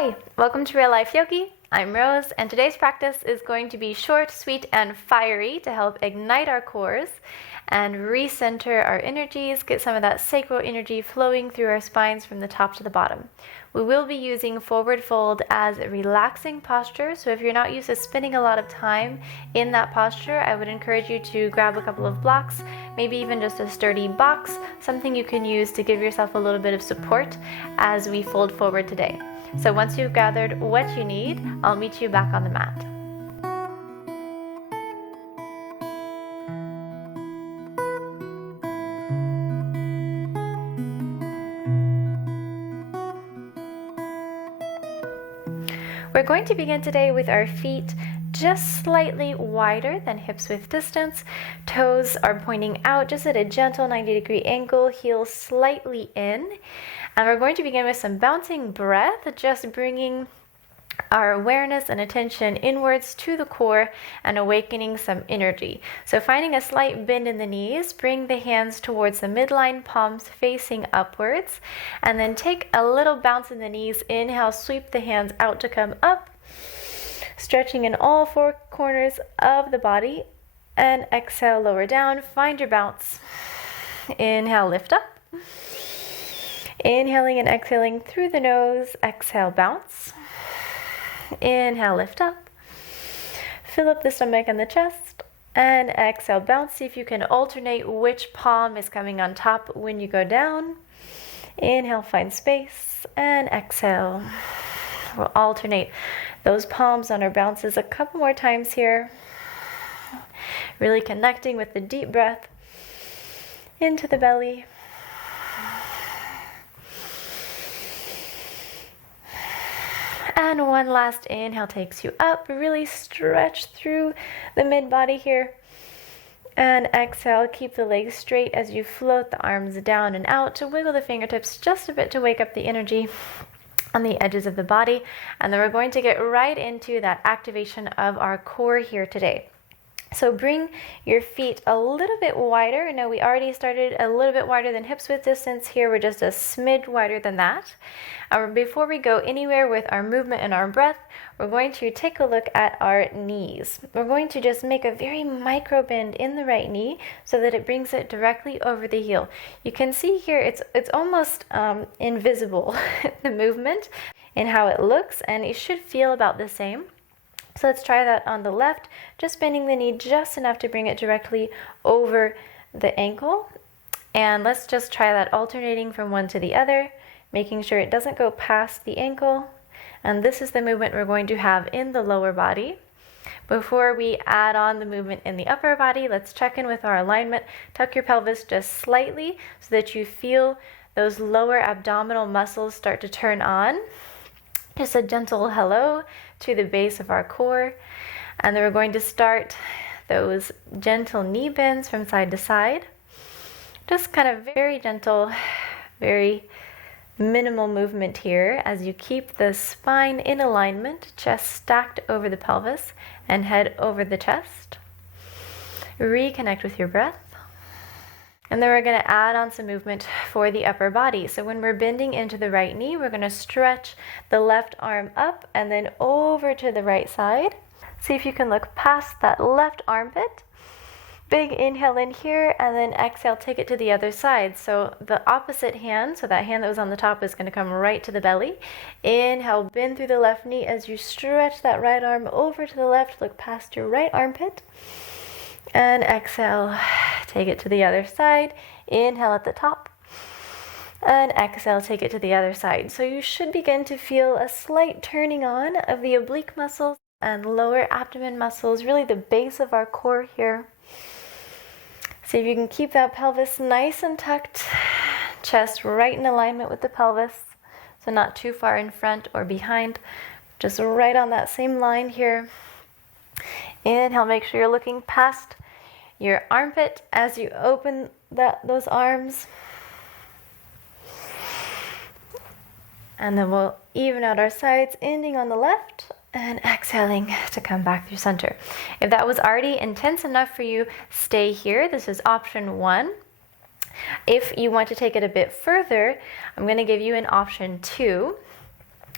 Hi, welcome to Real Life Yogi. I'm Rose, and today's practice is going to be short, sweet, and fiery to help ignite our cores and recenter our energies, get some of that sacral energy flowing through our spines from the top to the bottom. We will be using forward fold as a relaxing posture, so if you're not used to spending a lot of time in that posture, I would encourage you to grab a couple of blocks, maybe even just a sturdy box, something you can use to give yourself a little bit of support as we fold forward today. So once you've gathered what you need, I'll meet you back on the mat. We're going to begin today with our feet just slightly wider than hips width distance. Toes are pointing out just at a gentle 90-degree angle, heels slightly in. And we're going to begin with some bouncing breath, just bringing our awareness and attention inwards to the core and awakening some energy. So finding a slight bend in the knees, bring the hands towards the midline, palms facing upwards, and then take a little bounce in the knees. Inhale, sweep the hands out to come up, stretching in all four corners of the body, and exhale, lower down, find your bounce. Inhale, lift up. Inhaling and exhaling through the nose, exhale, bounce. Inhale, lift up. Fill up the stomach and the chest, and exhale, bounce. See if you can alternate which palm is coming on top when you go down. Inhale, find space, and exhale. We'll alternate those palms on our bounces a couple more times here. Really connecting with the deep breath into the belly. And one last inhale takes you up. Really stretch through the mid-body here. And exhale, keep the legs straight as you float the arms down and out to wiggle the fingertips just a bit to wake up the energy on the edges of the body. And then we're going to get right into that activation of our core here today. So bring your feet a little bit wider. I know we already started a little bit wider than hips width distance. Here we're just a smidge wider than that. Before we go anywhere with our movement and our breath, we're going to take a look at our knees. We're going to just make a very micro bend in the right knee so that it brings it directly over the heel. You can see here it's almost invisible, the movement and how it looks, and it should feel about the same. So let's try that on the left, just bending the knee just enough to bring it directly over the ankle. And let's just try that alternating from one to the other, making sure it doesn't go past the ankle. And this is the movement we're going to have in the lower body. Before we add on the movement in the upper body, let's check in with our alignment. Tuck your pelvis just slightly so that you feel those lower abdominal muscles start to turn on. Just a gentle hello to the base of our core. And then we're going to start those gentle knee bends from side to side. Just kind of very gentle, very minimal movement here as you keep the spine in alignment, chest stacked over the pelvis and head over the chest. Reconnect with your breath. And then we're going to add on some movement for the upper body. So when we're bending into the right knee, we're going to stretch the left arm up and then over to the right side. See if you can look past that left armpit. Big inhale in here, and then exhale, take it to the other side. So the opposite hand, so that hand that was on the top is going to come right to the belly. Inhale, bend through the left knee as you stretch that right arm over to the left. Look past your right armpit. And exhale, take it to the other side. Inhale at the top. And exhale, take it to the other side. So you should begin to feel a slight turning on of the oblique muscles and lower abdomen muscles, really the base of our core here. See if you can keep that pelvis nice and tucked, chest right in alignment with the pelvis, so not too far in front or behind, just right on that same line here. Inhale, make sure you're looking past your armpit as you open those arms. And then we'll even out our sides, ending on the left and exhaling to come back through center. If that was already intense enough for you, stay here. This is option 1. If you want to take it a bit further, I'm going to give you an option 2.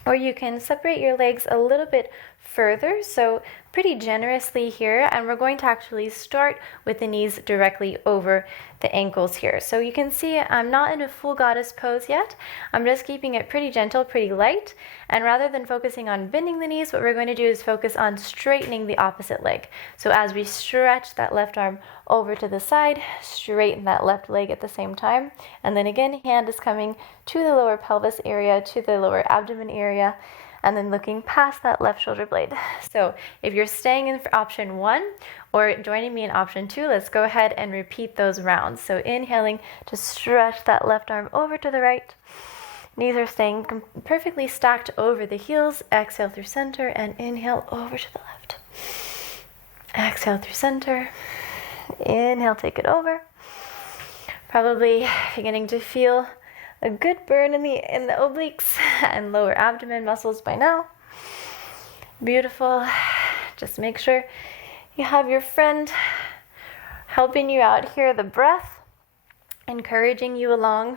Or you can separate your legs a little bit further, so pretty generously here, and we're going to actually start with the knees directly over the ankles here. So you can see I'm not in a full goddess pose yet. I'm just keeping it pretty gentle, pretty light, and rather than focusing on bending the knees, what we're going to do is focus on straightening the opposite leg. So as we stretch that left arm over to the side, straighten that left leg at the same time, and then again, hand is coming to the lower pelvis area, to the lower abdomen area, and then looking past that left shoulder blade. So if you're staying in for option 1 or joining me in option 2, let's go ahead and repeat those rounds. So inhaling to stretch that left arm over to the right. Knees are staying perfectly stacked over the heels. Exhale through center and inhale over to the left. Exhale through center. Inhale, take it over. Probably beginning to feel a good burn in the obliques and lower abdomen muscles by now. Beautiful. Just make sure you have your friend helping you out here, the breath, encouraging you along.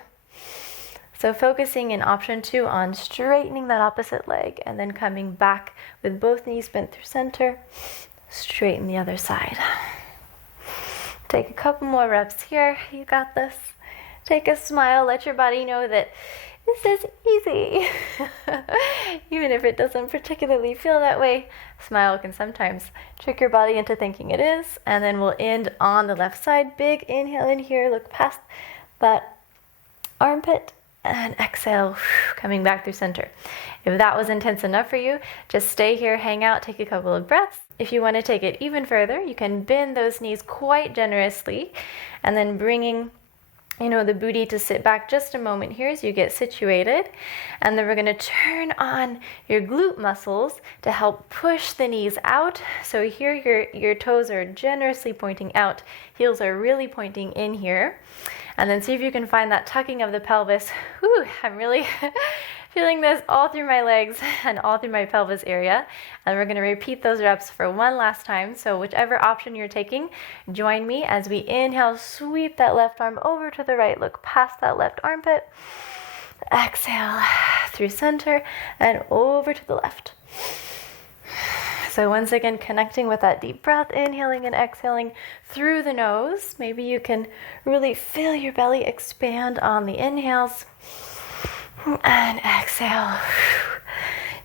So focusing in option 2 on straightening that opposite leg and then coming back with both knees bent through center. Straighten the other side. Take a couple more reps here. You got this. Take a smile, let your body know that this is easy. Even if it doesn't particularly feel that way, smile can sometimes trick your body into thinking it is. And then we'll end on the left side. Big inhale in here, look past that armpit, and exhale, coming back through center. If that was intense enough for you, just stay here, hang out, take a couple of breaths. If you want to take it even further, you can bend those knees quite generously and then bringing the booty to sit back just a moment here as you get situated. And then we're going to turn on your glute muscles to help push the knees out. So here your toes are generously pointing out. Heels are really pointing in here. And then see if you can find that tucking of the pelvis. Whew, I'm really feeling this all through my legs and all through my pelvis area. And we're going to repeat those reps for one last time. So whichever option you're taking, join me as we inhale, sweep that left arm over to the right, look past that left armpit. Exhale through center and over to the left. So once again, connecting with that deep breath, inhaling and exhaling through the nose. Maybe you can really feel your belly expand on the inhales. And exhale.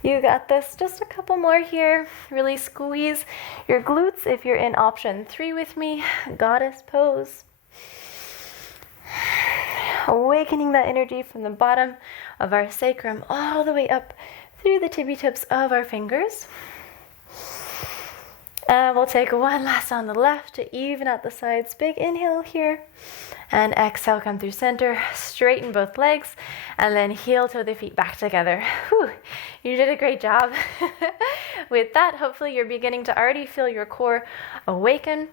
You got this. Just a couple more here. Really squeeze your glutes if you're in option 3 with me. Goddess pose. Awakening that energy from the bottom of our sacrum all the way up through the tippy tips of our fingers. And we'll take one last on the left to even out the sides. Big inhale here. And exhale, come through center. Straighten both legs. And then heel toe the feet back together. Whew, you did a great job. With that, hopefully you're beginning to already feel your core awaken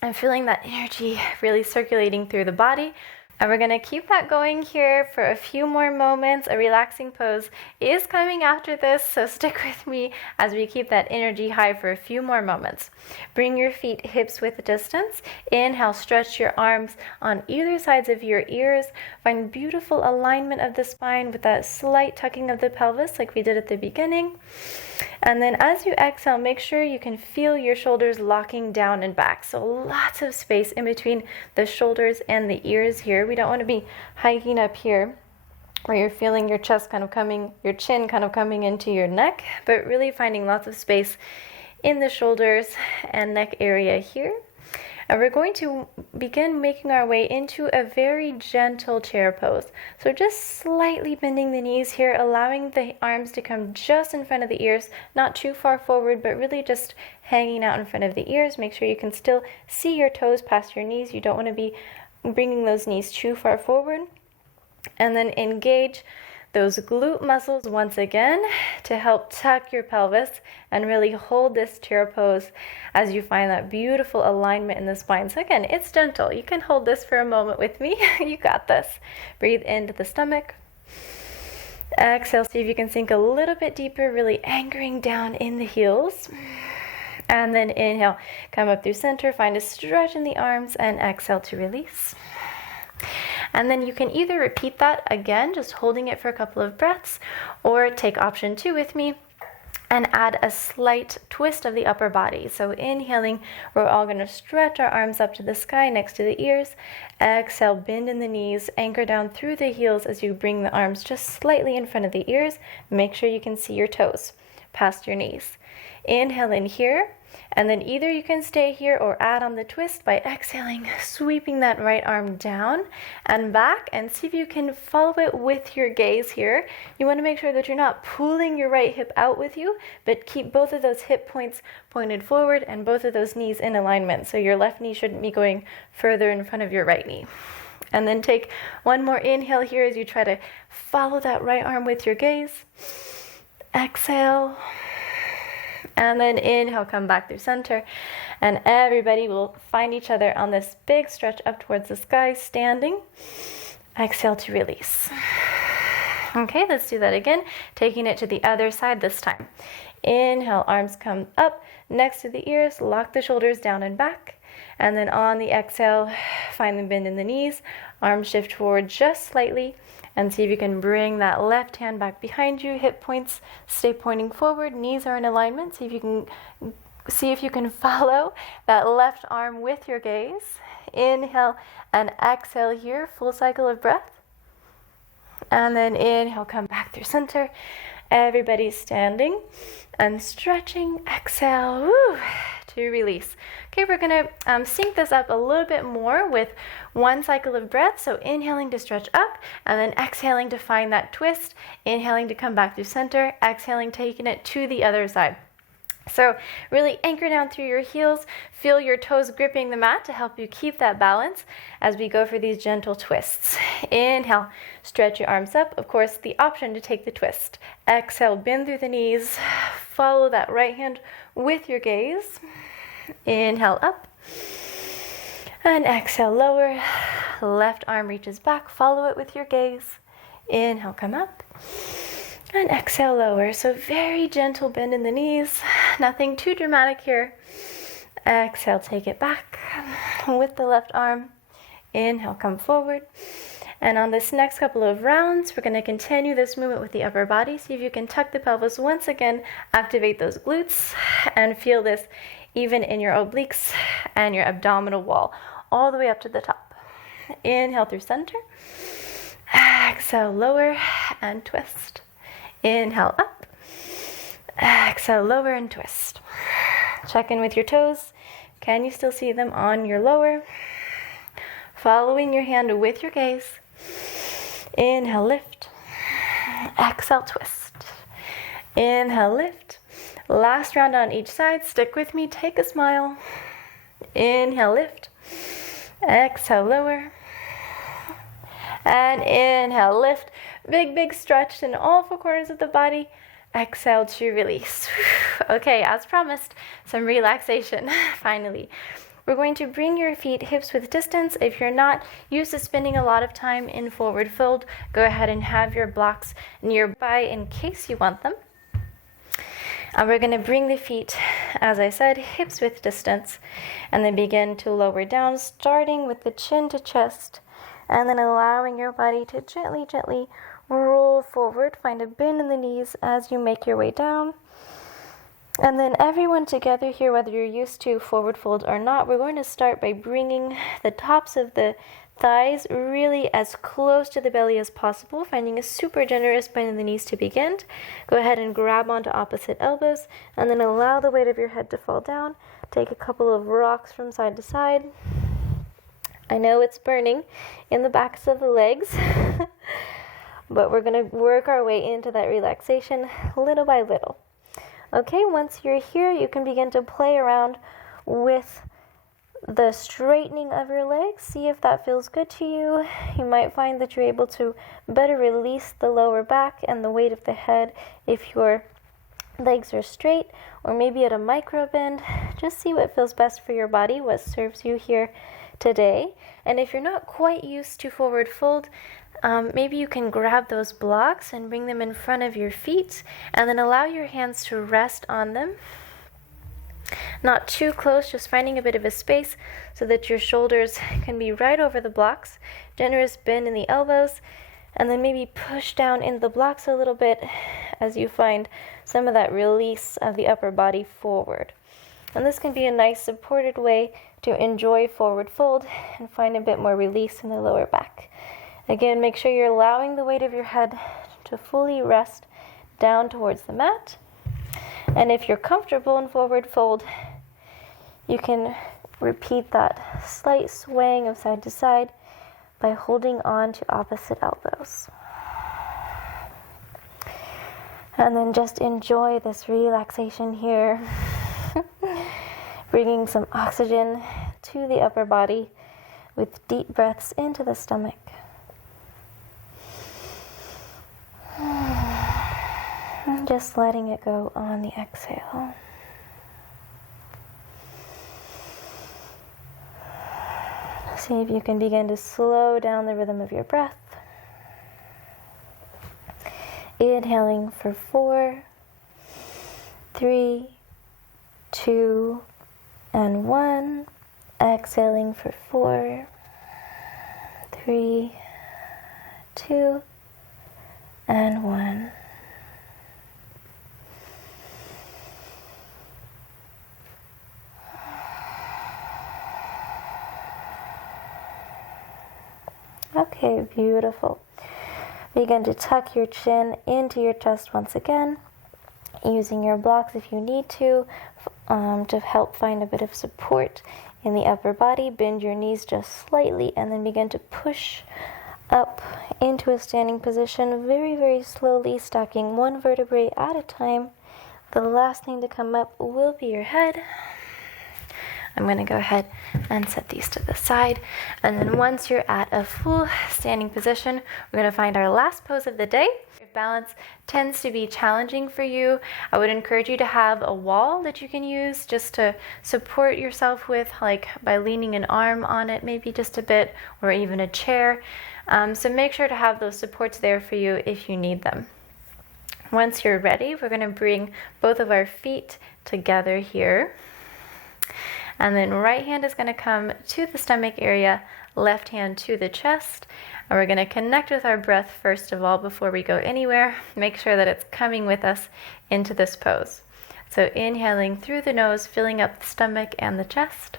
and feeling that energy really circulating through the body. And we're going to keep that going here for a few more moments. A relaxing pose is coming after this, so stick with me as we keep that energy high for a few more moments. Bring your feet hips width distance. Inhale, stretch your arms on either sides of your ears. Find beautiful alignment of the spine with that slight tucking of the pelvis like we did at the beginning. And then as you exhale, make sure you can feel your shoulders locking down and back. So lots of space in between the shoulders and the ears here. We don't want to be hiking up here where you're feeling your chest kind of coming, your chin kind of coming into your neck, but really finding lots of space in the shoulders and neck area here. And we're going to begin making our way into a very gentle chair pose. So just slightly bending the knees here, allowing the arms to come just in front of the ears, not too far forward, but really just hanging out in front of the ears. Make sure you can still see your toes past your knees. You don't want to be bringing those knees too far forward. And then engage those glute muscles once again to help tuck your pelvis and really hold this chair pose as you find that beautiful alignment in the spine. So again, it's gentle. You can hold this for a moment with me. You got this. Breathe into the stomach. Exhale, see if you can sink a little bit deeper, really anchoring down in the heels. And then inhale, come up through center, find a stretch in the arms, and exhale to release. And then you can either repeat that again, just holding it for a couple of breaths, or take option 2 with me and add a slight twist of the upper body. So inhaling, we're all going to stretch our arms up to the sky next to the ears. Exhale, bend in the knees, anchor down through the heels as you bring the arms just slightly in front of the ears. Make sure you can see your toes past your knees. Inhale in here, and then either you can stay here or add on the twist by exhaling, sweeping that right arm down and back, and see if you can follow it with your gaze here. You want to make sure that you're not pulling your right hip out with you, but keep both of those hip points pointed forward and both of those knees in alignment. So your left knee shouldn't be going further in front of your right knee. And then take one more inhale here as you try to follow that right arm with your gaze. Exhale. And then inhale, come back through center. And everybody will find each other on this big stretch up towards the sky, standing. Exhale to release. Okay, let's do that again, taking it to the other side this time. Inhale, arms come up next to the ears, lock the shoulders down and back. And then on the exhale, find the bend in the knees, arms shift forward just slightly. And see if you can bring that left hand back behind you, hip points stay pointing forward, knees are in alignment. See if you can follow that left arm with your gaze. Inhale and exhale here, full cycle of breath. And then inhale, come back through center. Everybody's standing and stretching. Exhale, woo, to release. Okay, we're going to sync this up a little bit more with one cycle of breath. So inhaling to stretch up, and then exhaling to find that twist. Inhaling to come back through center. Exhaling, taking it to the other side. So really anchor down through your heels. Feel your toes gripping the mat to help you keep that balance as we go for these gentle twists. Inhale, stretch your arms up. Of course, the option to take the twist. Exhale, bend through the knees. Follow that right hand with your gaze. Inhale up. And exhale, lower. Left arm reaches back. Follow it with your gaze. Inhale, come up. And exhale, lower. So very gentle bend in the knees. Nothing too dramatic here. Exhale, take it back with the left arm. Inhale, come forward. And on this next couple of rounds, we're going to continue this movement with the upper body. See if you can tuck the pelvis once again, activate those glutes, and feel this even in your obliques and your abdominal wall, all the way up to the top. Inhale through center. Exhale, lower and twist. Inhale up. Exhale, lower and twist. Check in with your toes. Can you still see them on your lower? Following your hand with your gaze. Inhale, lift. Exhale, twist. Inhale, lift. Last round on each side. Stick with me. Take a smile. Inhale, lift. Exhale, lower. And inhale, lift. Big, big stretch in all four corners of the body. Exhale to release. Okay, as promised, some relaxation, finally. We're going to bring your feet hips width distance. If you're not used to spending a lot of time in forward fold, go ahead and have your blocks nearby in case you want them. And we're going to bring the feet, as I said, hips width distance, and then begin to lower down, starting with the chin to chest, and then allowing your body to gently, gently roll forward. Find a bend in the knees as you make your way down. And then everyone together here, whether you're used to forward fold or not, we're going to start by bringing the tops of the thighs really as close to the belly as possible, finding a super generous bend in the knees to begin. Go ahead and grab onto opposite elbows, and then allow the weight of your head to fall down. Take a couple of rocks from side to side. I know it's burning in the backs of the legs, but we're going to work our way into that relaxation little by little. Okay, once you're here, you can begin to play around with the straightening of your legs. See if that feels good to you. You might find that you're able to better release the lower back and the weight of the head if your legs are straight, or maybe at a micro bend. Just see what feels best for your body, what serves you here today. And if you're not quite used to forward fold, maybe you can grab those blocks and bring them in front of your feet, and then allow your hands to rest on them. Not too close, just finding a bit of a space so that your shoulders can be right over the blocks. Generous bend in the elbows, and then maybe push down into the blocks a little bit as you find some of that release of the upper body forward. And this can be a nice supported way to enjoy forward fold and find a bit more release in the lower back. Again, make sure you're allowing the weight of your head to fully rest down towards the mat. And if you're comfortable in forward fold, you can repeat that slight swaying of side to side by holding on to opposite elbows. And then just enjoy this relaxation here, bringing some oxygen to the upper body with deep breaths into the stomach. And just letting it go on the exhale. See if you can begin to slow down the rhythm of your breath. Inhaling for 4, 3, 2, and 1. Exhaling for 4, 3, 2, and 1. Okay, beautiful. Begin to tuck your chin into your chest once again, using your blocks if you need to help find a bit of support in the upper body. Bend your knees just slightly and then begin to push up into a standing position, very, very slowly, stacking one vertebrae at a time. The last thing to come up will be your head. I'm going to go ahead and set these to the side. And then once you're at a full standing position, we're going to find our last pose of the day. If balance tends to be challenging for you, I would encourage you to have a wall that you can use just to support yourself with, like by leaning an arm on it, maybe just a bit, or even a chair. So make sure to have those supports there for you if you need them. Once you're ready, we're going to bring both of our feet together here. And then right hand is going to come to the stomach area, left hand to the chest. And we're going to connect with our breath first of all before we go anywhere. Make sure that it's coming with us into this pose. So inhaling through the nose, filling up the stomach and the chest.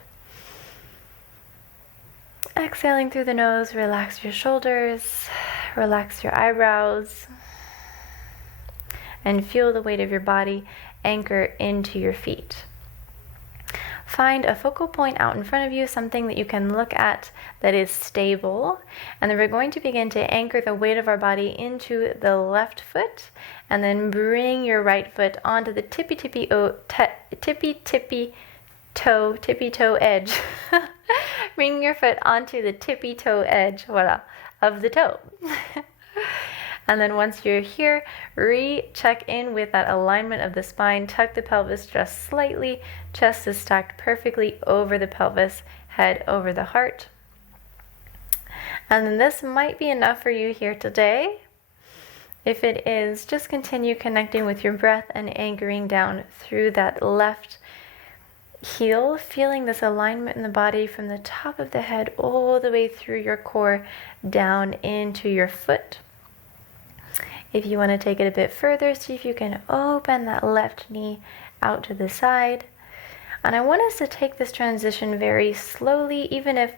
Exhaling through the nose, relax your shoulders, relax your eyebrows, and feel the weight of your body anchor into your feet. Find a focal point out in front of you, something that you can look at that is stable. And then we're going to begin to anchor the weight of our body into the left foot, and then bring your right foot onto the tippy toe edge. Bring your foot onto the tippy toe edge, voila, of the toe. And then once you're here, recheck in with that alignment of the spine. Tuck the pelvis just slightly. Chest is stacked perfectly over the pelvis, head over the heart. And then this might be enough for you here today. If it is, just continue connecting with your breath and anchoring down through that left heel, feeling this alignment in the body from the top of the head all the way through your core down into your foot. If you want to take it a bit further, see if you can open that left knee out to the side. And I want us to take this transition very slowly, even if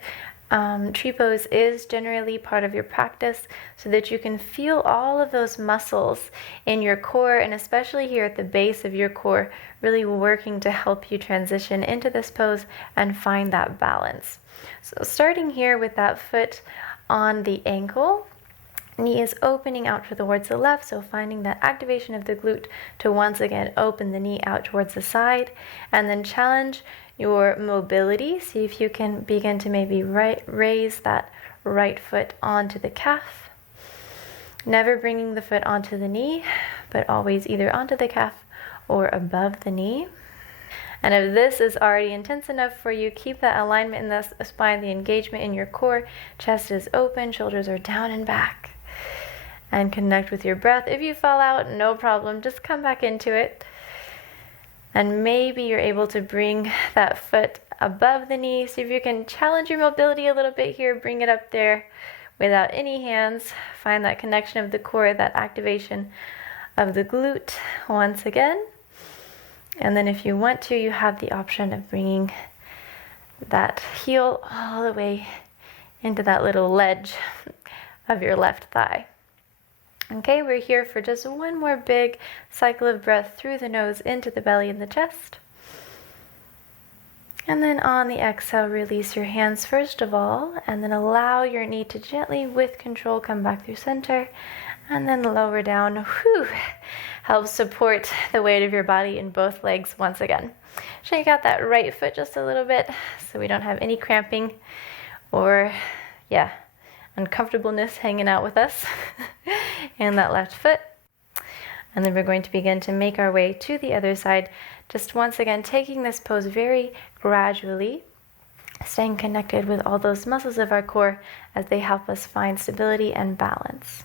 tree pose is generally part of your practice, so that you can feel all of those muscles in your core, and especially here at the base of your core, really working to help you transition into this pose and find that balance. So starting here with that foot on the ankle, knee is opening out towards the left, so finding that activation of the glute to once again open the knee out towards the side, and then challenge your mobility. See if you can begin to maybe raise that right foot onto the calf. Never bringing the foot onto the knee, but always either onto the calf or above the knee. And if this is already intense enough for you, keep that alignment in the spine, the engagement in your core. Chest is open, shoulders are down and back. And connect with your breath. If you fall out, no problem, just come back into it. And maybe you're able to bring that foot above the knee. See if you can challenge your mobility a little bit here. Bring it up there without any hands. Find that connection of the core, that activation of the glute once again. And then if you want to, you have the option of bringing that heel all the way into that little ledge of your left thigh. Okay, we're here for just one more big cycle of breath through the nose into the belly and the chest. And then on the exhale, release your hands first of all, and then allow your knee to gently, with control, come back through center, and then lower down. Whew. Help support the weight of your body in both legs once again. Shake out that right foot just a little bit so we don't have any cramping or, uncomfortableness hanging out with us. And that left foot. And then we're going to begin to make our way to the other side. Just once again, taking this pose very gradually, staying connected with all those muscles of our core as they help us find stability and balance.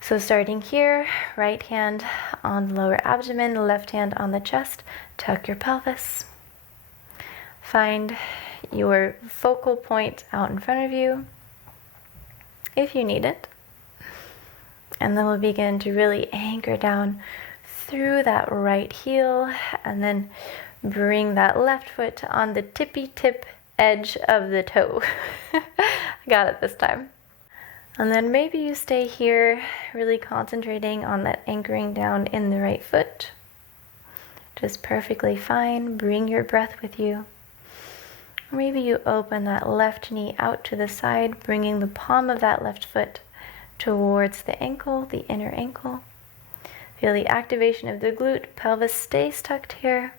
So starting here, right hand on the lower abdomen, left hand on the chest, tuck your pelvis. Find your focal point out in front of you, if you need it. And then we'll begin to really anchor down through that right heel, and then bring that left foot on the tippy tip edge of the toe. I got it this time. And then maybe you stay here, really concentrating on that anchoring down in the right foot. Just perfectly fine. Bring your breath with you. Or maybe you open that left knee out to the side, bringing the palm of that left foot towards the ankle, the inner ankle. Feel the activation of the glute. Pelvis stays tucked here.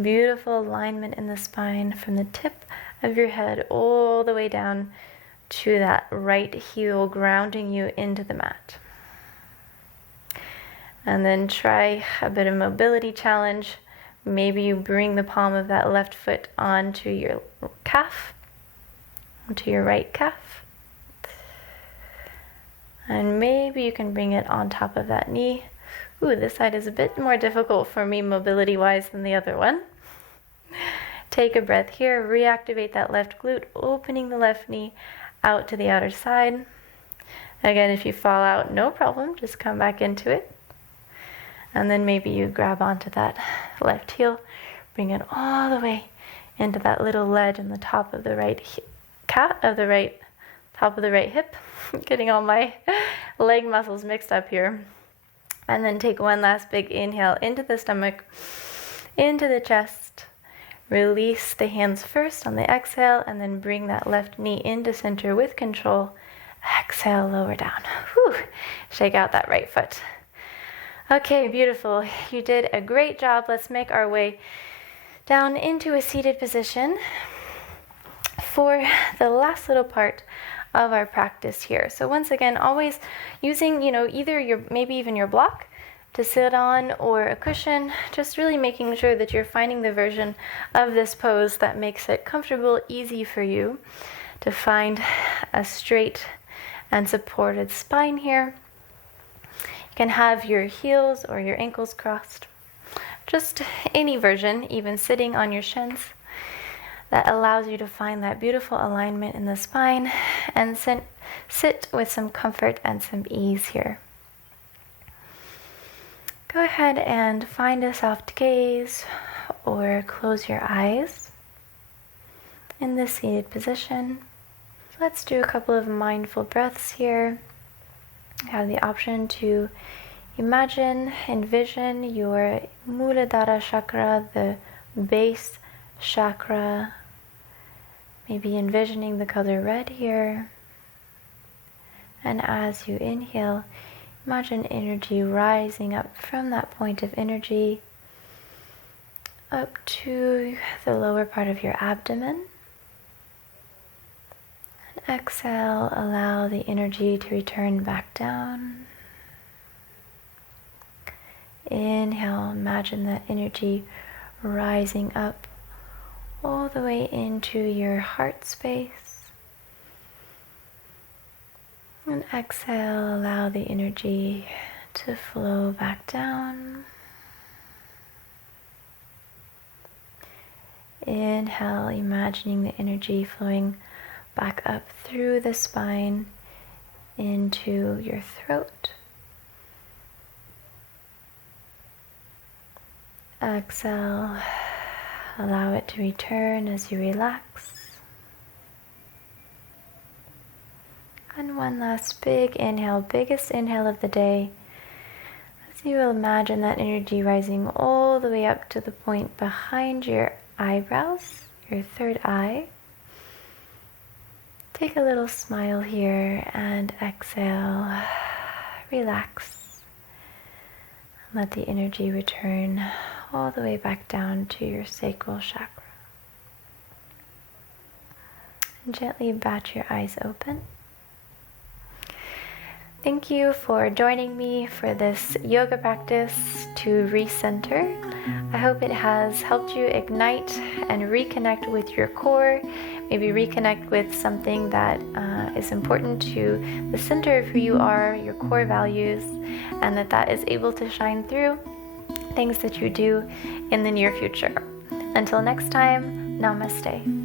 Beautiful alignment in the spine from the tip of your head all the way down to that right heel, grounding you into the mat. And then try a bit of mobility challenge. Maybe you bring the palm of that left foot onto your calf, onto your right calf. And maybe you can bring it on top of that knee. Ooh, this side is a bit more difficult for me mobility-wise than the other one. Take a breath here, reactivate that left glute, opening the left knee out to the outer side. Again, if you fall out, no problem, just come back into it. And then maybe you grab onto that left heel, bring it all the way into that little ledge on the top of the right top of the right hip. Getting all my leg muscles mixed up here. And then take one last big inhale into the stomach, into the chest. Release the hands first on the exhale, and then bring that left knee into center with control. Exhale, lower down. Whew. Shake out that right foot. Okay, beautiful. You did a great job. Let's make our way down into a seated position for the last little part of our practice here. So once again, always using, either maybe even your block to sit on or a cushion, just really making sure that you're finding the version of this pose that makes it comfortable, easy for you to find a straight and supported spine here. You can have your heels or your ankles crossed, just any version, even sitting on your shins. That allows you to find that beautiful alignment in the spine and sit with some comfort and some ease here. Go ahead and find a soft gaze or close your eyes in this seated position. Let's do a couple of mindful breaths here. You have the option to envision your Muladhara chakra, the base chakra. Maybe envisioning the color red here. And as you inhale, imagine energy rising up from that point of energy up to the lower part of your abdomen. And exhale, allow the energy to return back down. Inhale, imagine that energy rising up all the way into your heart space. And exhale, allow the energy to flow back down. Inhale, imagining the energy flowing back up through the spine into your throat. Exhale, allow it to return as you relax. And one last big inhale, biggest inhale of the day, as you will imagine that energy rising all the way up to the point behind your eyebrows, your third eye. Take a little smile here and exhale, relax. Let the energy return all the way back down to your sacral chakra. And gently bat your eyes open. Thank you for joining me for this yoga practice to recenter. I hope it has helped you ignite and reconnect with your core, maybe reconnect with something that is important to the center of who you are, your core values, and that is able to shine through things that you do in the near future. Until next time, namaste.